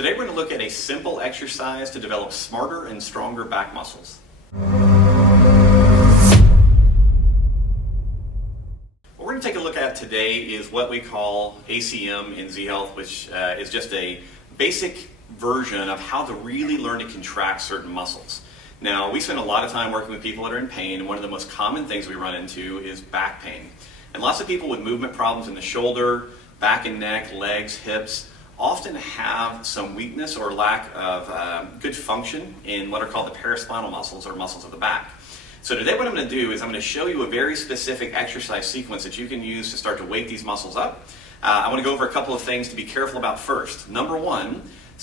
Today we're going to look at a simple exercise to develop smarter and stronger back muscles. What we're going to take a look at today is what we call ACM in Z Health, which is just a basic version of how to really learn to contract certain muscles. Now, we spend a lot of time working with people that are in pain, and one of the most common things we run into is back pain. And lots of people with movement problems in the shoulder, back and neck, legs, hips, often have some weakness or lack of good function in what are called the paraspinal muscles or muscles of the back. So today what I'm going to do is I'm going to show you a very specific exercise sequence that you can use to start to wake these muscles up. I want to go over a couple of things to be careful about first. Number one,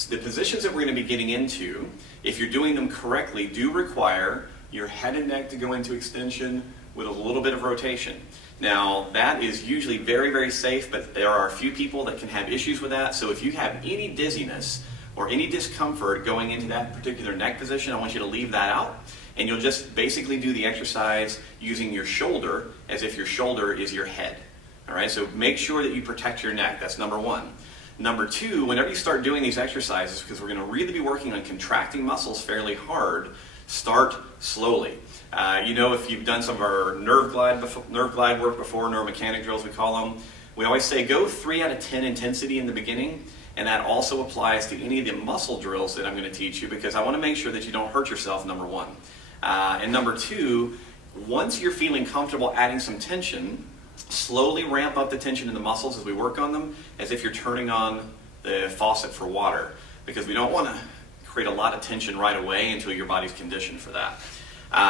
the positions that we're going to be getting into, if you're doing them correctly, do require your head and neck to go into extension with a little bit of rotation. Now, that is usually very, very safe, but there are a few people that can have issues with that. So if you have any dizziness or any discomfort going into that particular neck position, I want you to leave that out. And you'll just basically do the exercise using your shoulder as if your shoulder is your head. All right, so make sure that you protect your neck. That's number one. Number two, whenever you start doing these exercises, because we're going to really be working on contracting muscles fairly hard, start slowly. If you've done some of our nerve glide work before, neuromechanic drills we call them, we always say go 3 out of 10 intensity in the beginning, and that also applies to any of the muscle drills that I'm going to teach you, because I want to make sure that you don't hurt yourself, number one. And number two, once you're feeling comfortable adding some tension, slowly ramp up the tension in the muscles as we work on them, as if you're turning on the faucet for water, because we don't want to create a lot of tension right away until your body's conditioned for that.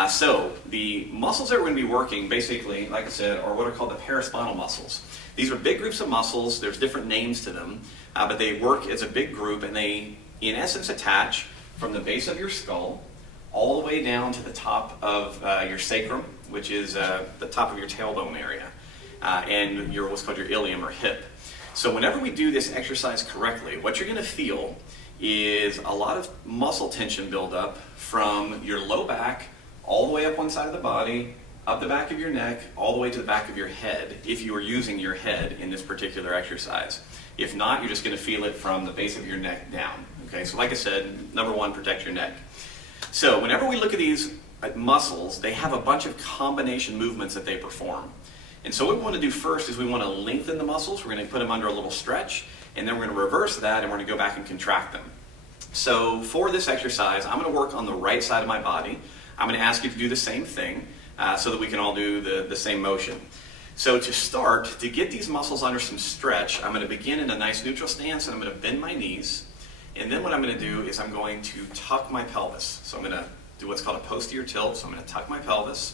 So the muscles that we're going to be working, basically, like I said, are what are called the paraspinal muscles. These are big groups of muscles. There's different names to them, but they work as a big group, and they, in essence, attach from the base of your skull all the way down to the top of your sacrum, which is the top of your tailbone area, and what's called your ilium or hip. So whenever we do this exercise correctly, what you're going to feel is a lot of muscle tension build up from your low back all the way up one side of the body, up the back of your neck, all the way to the back of your head, if you are using your head in this particular exercise. If not, you're just going to feel it from the base of your neck down. Okay, so like I said, number one, protect your neck. So whenever we look at these muscles, they have a bunch of combination movements that they perform. And so what we want to do first is we want to lengthen the muscles. We're going to put them under a little stretch, and then we're going to reverse that, and we're going to go back and contract them. So for this exercise, I'm going to work on the right side of my body. I'm going to ask you to do the same thing so that we can all do the same motion. So to start, to get these muscles under some stretch, I'm going to begin in a nice neutral stance, and I'm going to bend my knees. And then what I'm going to do is I'm going to tuck my pelvis. So I'm going to do what's called a posterior tilt. So I'm going to tuck my pelvis.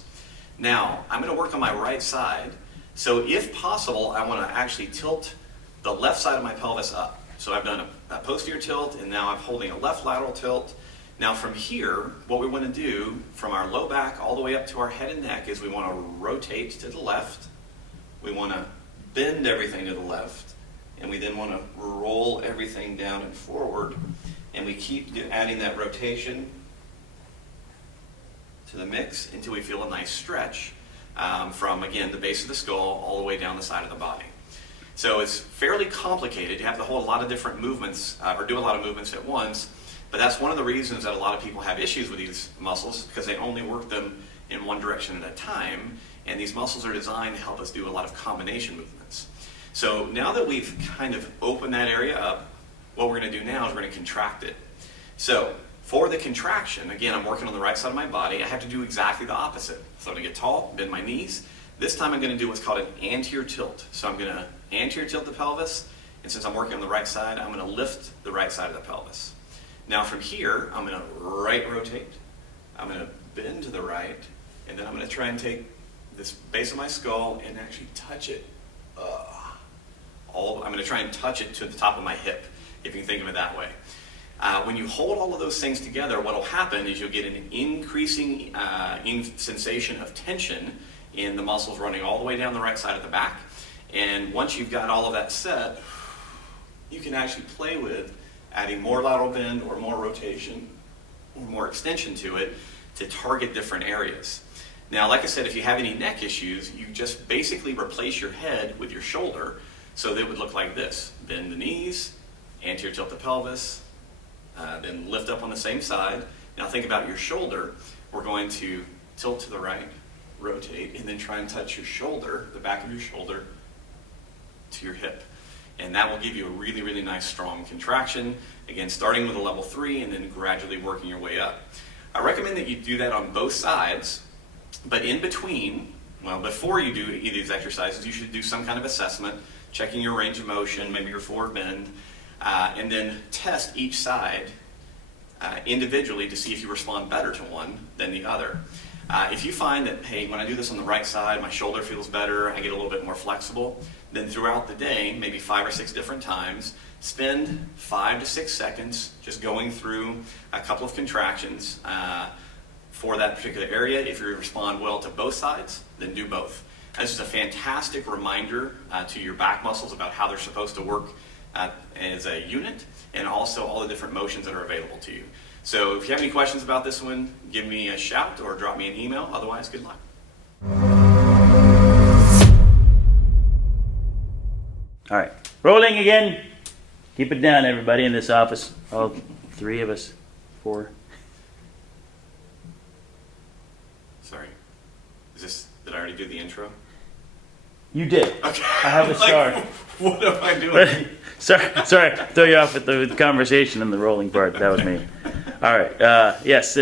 Now, I'm going to work on my right side. So if possible, I want to actually tilt the left side of my pelvis up. So I've done a posterior tilt, and now I'm holding a left lateral tilt. Now from here, what we want to do from our low back all the way up to our head and neck is we want to rotate to the left. We want to bend everything to the left. And we then want to roll everything down and forward. And we keep adding that rotation to the mix until we feel a nice stretch from, again, the base of the skull all the way down the side of the body. So it's fairly complicated. You have to hold a lot of different movements or do a lot of movements at once. But that's one of the reasons that a lot of people have issues with these muscles, because they only work them in one direction at a time. And these muscles are designed to help us do a lot of combination movements. So now that we've kind of opened that area up, what we're going to do now is we're going to contract it. So for the contraction, again, I'm working on the right side of my body. I have to do exactly the opposite. So I'm going to get tall, bend my knees. This time I'm going to do what's called an anterior tilt. So I'm going to anterior tilt the pelvis, and since I'm working on the right side, I'm going to lift the right side of the pelvis. Now from here, I'm going to right rotate. I'm going to bend to the right, and then I'm going to try and take this base of my skull and actually touch it. I'm going to try and touch it to the top of my hip, if you can think of it that way. When you hold all of those things together, what will happen is you'll get an increasing sensation of tension in the muscles running all the way down the right side of the back. And once you've got all of that set, you can actually play with adding more lateral bend or more rotation or more extension to it to target different areas. Now, like I said, if you have any neck issues, you just basically replace your head with your shoulder so that it would look like this. Bend the knees, anterior tilt the pelvis, Then lift up on the same side. Now think about your shoulder. We're going to tilt to the right, rotate, and then try and touch your shoulder, the back of your shoulder, to your hip. And that will give you a really, really nice strong contraction. Again, starting with a level 3 and then gradually working your way up. I recommend that you do that on both sides, but in between, well, before you do either of these exercises, you should do some kind of assessment, checking your range of motion, maybe your forward bend, and then test each side individually to see if you respond better to one than the other. If you find that, hey, when I do this on the right side, my shoulder feels better, I get a little bit more flexible, then throughout the day, maybe 5 or 6 different times, spend 5 to 6 seconds just going through a couple of contractions for that particular area. If you respond well to both sides, then do both. This is a fantastic reminder to your back muscles about how they're supposed to work as a unit, and also all the different motions that are available to you. So if you have any questions about this one, give me a shout or drop me an email. Otherwise, good luck. All right, rolling again. Keep it down, everybody in this office. All 3 of us, 4. Sorry. Did I already do the intro? You did. Okay. I have a star. What am I doing? sorry, throw you off with the conversation and the rolling part. That was me. All right. Yes.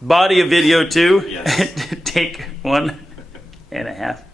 Body of video 2. Yes. Take 1.5.